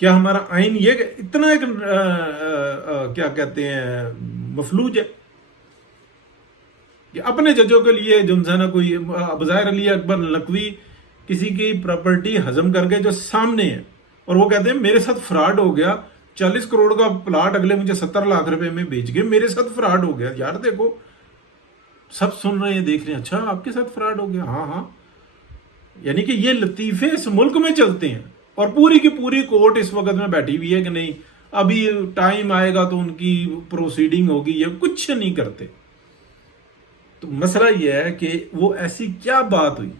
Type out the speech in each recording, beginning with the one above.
کیا ہمارا آئین یہ اتنا ایک کیا کہتے ہیں مفلوج ہے کہ اپنے ججوں کے لیے جو ہے نا کوئی بظاہر علی اکبر نقوی کسی کی پراپرٹی ہضم کر کے جو سامنے ہے اور وہ کہتے ہیں میرے ساتھ فراڈ ہو گیا, 40 کروڑ کا پلاٹ اگلے مجھے 70 لاکھ روپے میں بیچ گئے, میرے ساتھ فراڈ ہو گیا. یار دیکھو سب سن رہے ہیں, دیکھ رہے ہیں, اچھا آپ کے ساتھ فراڈ ہو گیا, ہاں ہاں. یعنی کہ یہ لطیفے اس ملک میں چلتے ہیں اور پوری کی پوری کورٹ اس وقت میں بیٹھی ہوئی ہے کہ نہیں ابھی ٹائم آئے گا تو ان کی پروسیڈنگ ہوگی, یہ کچھ نہیں کرتے. تو مسئلہ یہ ہے کہ وہ ایسی کیا بات ہوئی,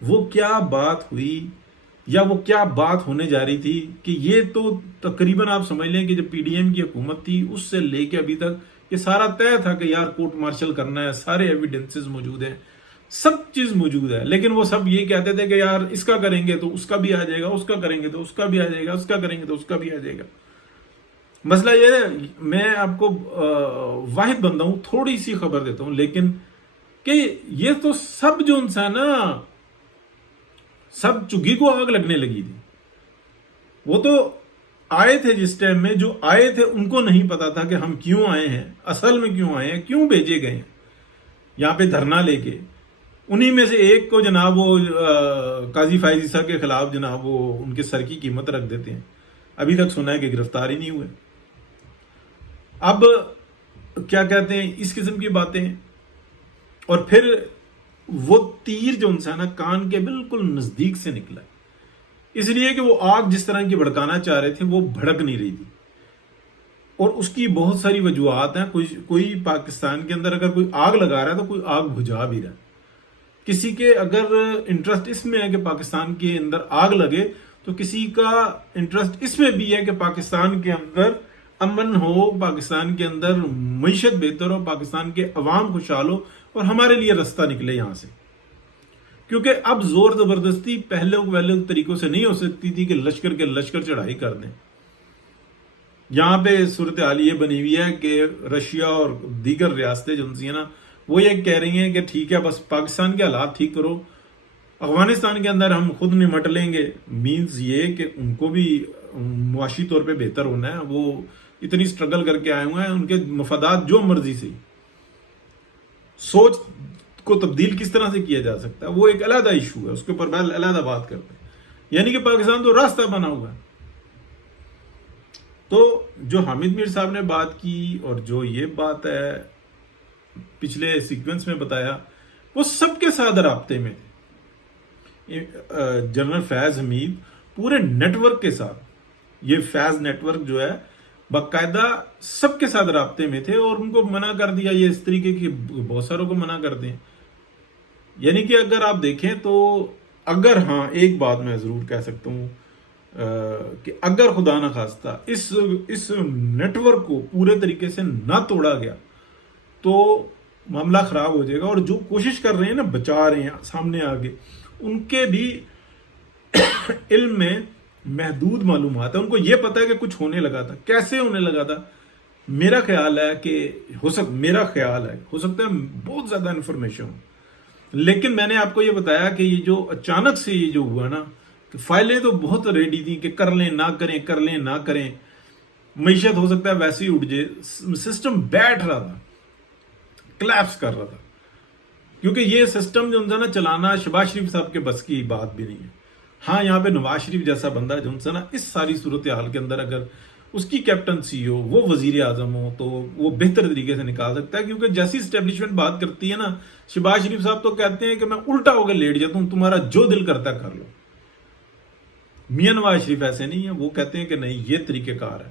وہ کیا بات ہوئی یا وہ کیا بات ہونے جا رہی تھی کہ یہ تو تقریباً آپ سمجھ لیں کہ جب پی ڈی ایم کی حکومت تھی اس سے لے کے ابھی تک یہ سارا طے تھا کہ یار کورٹ مارشل کرنا ہے, سارے ایویڈنسز موجود ہیں, سب چیز موجود ہے, لیکن وہ سب یہ کہتے تھے کہ یار اس کا کریں گے تو اس کا بھی آ جائے گا, اس کا کریں گے تو اس کا بھی آ جائے گا, اس کا کریں گے تو اس کا بھی آ جائے گا. مسئلہ یہ ہے, میں آپ کو واحد بندہ ہوں, تھوڑی سی خبر دیتا ہوں, لیکن کہ یہ تو سب جو انسان نا سب چگی کو آگ لگنے لگی تھی. وہ تو آئے تھے جس ٹائم میں, جو آئے تھے ان کو نہیں پتا تھا کہ ہم کیوں آئے ہیں, اصل میں کیوں آئے ہیں, کیوں بھیجے گئے ہیں یہاں پہ دھرنا لے کے. انہی میں سے ایک کو جناب وہ قاضی فائزی صاحب کے خلاف جناب وہ ان کے سر کی قیمت رکھ دیتے ہیں, ابھی تک سنا ہے کہ گرفتار ہی نہیں ہوئے. اب کیا کہتے ہیں اس قسم کی باتیں, اور پھر وہ تیر جو انسان کان کے بالکل نزدیک سے نکلا, اس لیے کہ وہ آگ جس طرح کی بھڑکانا چاہ رہے تھے وہ بھڑک نہیں رہی تھی. اور اس کی بہت ساری وجوہات ہیں. کوئی پاکستان کے اندر اگر کوئی آگ لگا رہا ہے تو کوئی آگ بجھا بھی رہا ہے. کسی کے اگر انٹرسٹ اس میں ہے کہ پاکستان کے اندر آگ لگے تو کسی کا انٹرسٹ اس میں بھی ہے کہ پاکستان کے اندر امن ہو, پاکستان کے اندر معیشت بہتر ہو, پاکستان کے عوام خوشحال ہو اور ہمارے لیے رستہ نکلے یہاں سے. کیونکہ اب زور زبردستی پہلے طریقوں سے نہیں ہو سکتی تھی کہ لشکر کے لشکر چڑھائی کر دیں. یہاں پہ صورتحال یہ بنی ہوئی ہے کہ رشیا اور دیگر ریاستیں جو ہیں نا وہ یہ کہہ رہی ہیں کہ ٹھیک ہے بس پاکستان کے حالات ٹھیک کرو, افغانستان کے اندر ہم خود نمٹ لیں گے. مینز یہ کہ ان کو بھی معاشی طور پہ بہتر ہونا ہے, وہ اتنی سٹرگل کر کے آئے ہوئے ہیں, ان کے مفادات جو مرضی سے, سوچ کو تبدیل کس طرح سے کیا جا سکتا ہے وہ ایک علیحدہ ایشو ہے, اس کے اوپر علیحدہ بات کرتے ہیں. یعنی کہ پاکستان تو راستہ بنا ہوا ہے. تو جو حامد میر صاحب نے بات کی اور جو یہ بات ہے پچھلے سیکوینس میں بتایا, وہ سب کے ساتھ رابطے میں تھے. جنرل فیض حمید پورے نیٹ ورک کے ساتھ, یہ فیض نیٹ ورک جو ہے باقاعدہ سب کے ساتھ رابطے میں تھے اور ان کو منع کر دیا. یہ اس طریقے کی بہت ساروں کو منع کر دیں. یعنی کہ اگر آپ دیکھیں تو اگر ہاں ایک بات میں ضرور کہہ سکتا ہوں کہ اگر خدا نخواستہ اس نیٹ ورک کو پورے طریقے سے نہ توڑا گیا تو معاملہ خراب ہو جائے گا. اور جو کوشش کر رہے ہیں نا بچا رہے ہیں سامنے آگے, ان کے بھی علم میں محدود معلومات ہے. ان کو یہ پتا ہے کہ کچھ ہونے لگا تھا, کیسے ہونے لگا تھا. میرا خیال ہے کہ ہو سکتا ہے بہت زیادہ انفارمیشن ہو, لیکن میں نے آپ کو یہ بتایا کہ یہ جو اچانک سے یہ جو ہوا نا, کہ فائلیں تو بہت ریڈی تھیں کہ کر لیں نہ کریں, کر لیں نہ کریں, معیشت ہو سکتا ہے ویسے ہی اٹھ جائے. سسٹم بیٹھ رہا تھا, کلیپس کر رہا تھا, کیونکہ یہ سسٹم جو نا چلانا شہباز شریف صاحب کے بس کی بات بھی نہیں ہے. ہاں یہاں پہ نواز شریف جیسا بندہ جو نا اس ساری صورتحال کے اندر اگر اس کی کیپٹنسی ہو, وہ وزیر اعظم ہو, تو وہ بہتر طریقے سے نکال سکتا ہے. کیونکہ جیسی اسٹیبلشمنٹ بات کرتی ہے نا, شہباز شریف صاحب تو کہتے ہیں کہ میں الٹا ہو کے لیٹ جاتا ہوں, تمہارا جو دل کرتا ہے کر لو. میاں نواز شریف ایسے نہیں ہے, وہ کہتے ہیں کہ نہیں یہ طریقہ کار ہے,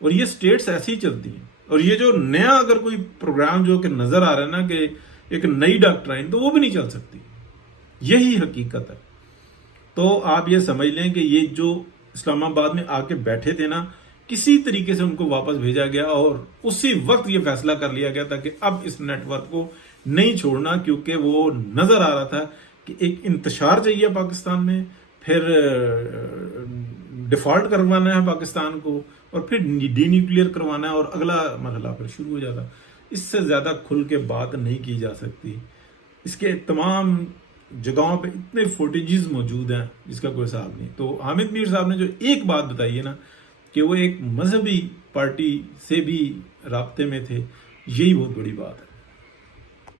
اور یہ سٹیٹس ایسی ہی چلتی ہیں. اور یہ جو نیا اگر کوئی پروگرام جو کہ نظر آ رہا ہے نا کہ ایک نئی ڈاکٹرائن, تو وہ بھی نہیں چل سکتی. یہی حقیقت ہے. تو آپ یہ سمجھ لیں کہ یہ جو اسلام آباد میں آ کے بیٹھے تھے نا, کسی طریقے سے ان کو واپس بھیجا گیا اور اسی وقت یہ فیصلہ کر لیا گیا تھا کہ اب اس نیٹ ورک کو نہیں چھوڑنا, کیونکہ وہ نظر آ رہا تھا کہ ایک انتشار چاہیے پاکستان میں, پھر ڈیفالٹ کروانا ہے پاکستان کو, اور پھر ڈی نیوکلیئر کروانا ہے, اور اگلا مرحلہ پھر شروع ہو جاتا. اس سے زیادہ کھل کے بات نہیں کی جا سکتی. اس کے تمام جگہوں پہ اتنے فوٹیجز موجود ہیں جس کا کوئی حساب نہیں. تو حامد میر صاحب نے جو ایک بات بتائی ہے نا کہ وہ ایک مذہبی پارٹی سے بھی رابطے میں تھے, یہی بہت بڑی بات ہے.